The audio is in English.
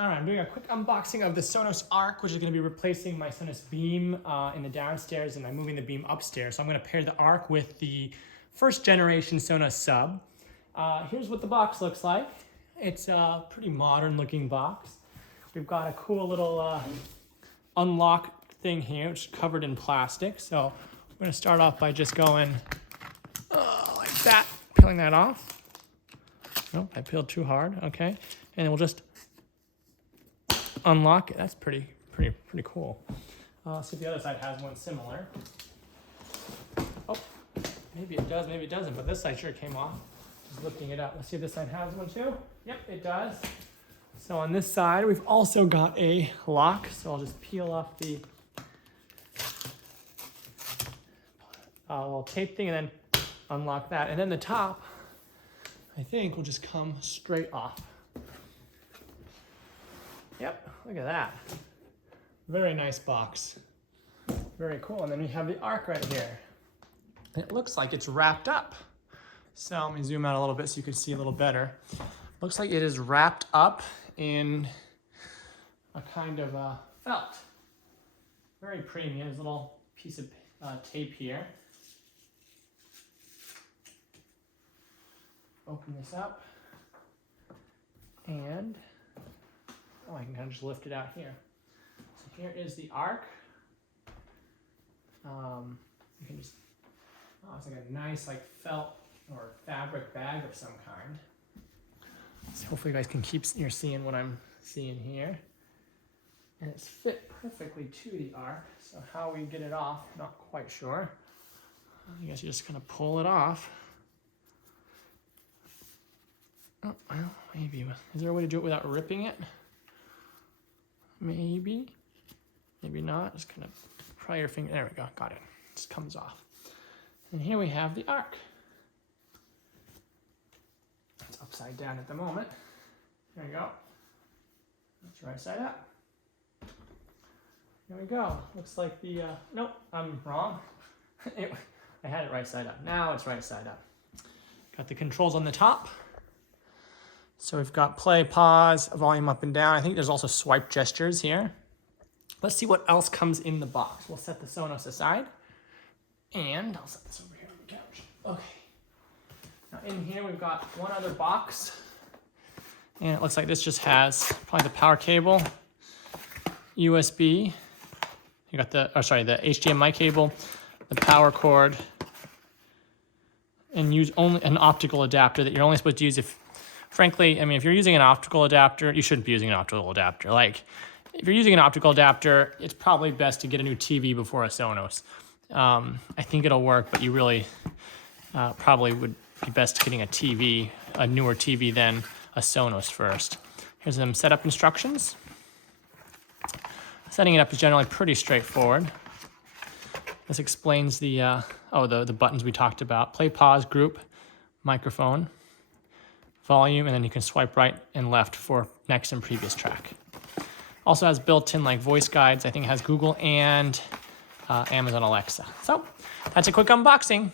All right, I'm doing a quick unboxing of the Sonos Arc, which is going to be replacing my Sonos Beam in the downstairs, and I'm moving the Beam upstairs. So I'm going to pair the Arc with the first generation Sonos Sub. Here's what the box looks like. It's a pretty modern looking box. We've got a cool little unlock thing here, which is covered in plastic. So I'm going to start off by just going like that, peeling that off. Nope, I peeled too hard. Okay, and then we'll just unlock it. That's pretty cool. See if the other side has one similar. Oh, maybe it does, maybe it doesn't, but this side sure came off. Just lifting it up. Let's see if this side has one too. Yep, it does. So on this side, we've also got a lock. So I'll just peel off the little tape thing and then unlock that. And then the top, I think, will just come straight off. Yep, look at that. Very nice box. Very cool. And then we have the Arc right here. And it looks like it's wrapped up. So let me zoom out a little bit so you can see a little better. Looks like it is wrapped up in a kind of felt. Very premium. There's a little piece of tape here. Open this up. And I can kind of just lift it out here. So here is the Arc. You can just, it's like a nice like felt or fabric bag of some kind. So hopefully you guys can keep seeing what I'm seeing here. And it's fit perfectly to the Arc. So how we get it off, not quite sure. I guess you just kind of pull it off. Oh, well, maybe. Is there a way to do it without ripping it? Maybe, maybe not. Just kind of pry your finger. There we go, got it. It just comes off. And here we have the Arc. It's upside down at the moment. There we go. That's right side up. Here we go. Looks like the, nope, I'm wrong. I had it right side up. Now it's right side up. Got the controls on the top. So we've got play, pause, volume up and down. I think there's also swipe gestures here. Let's see what else comes in the box. We'll set the Sonos aside. And I'll set this over here on the couch. Okay. Now in here we've got one other box. And it looks like this just has probably the power cable, USB. You got the HDMI cable, the power cord, and use only an optical adapter that you're only supposed to use if, frankly, I mean, if you're using an optical adapter, you shouldn't be using an optical adapter. Like, if you're using an optical adapter, it's probably best to get a new TV before a Sonos. I think it'll work, but you really probably would be best getting a newer TV than a Sonos first. Here's some setup instructions. Setting it up is generally pretty straightforward. This explains the buttons we talked about. Play, pause, group, microphone, volume, and then you can swipe right and left for next and previous track. Also has built-in like voice guides. I think it has Google and Amazon Alexa. So that's a quick unboxing.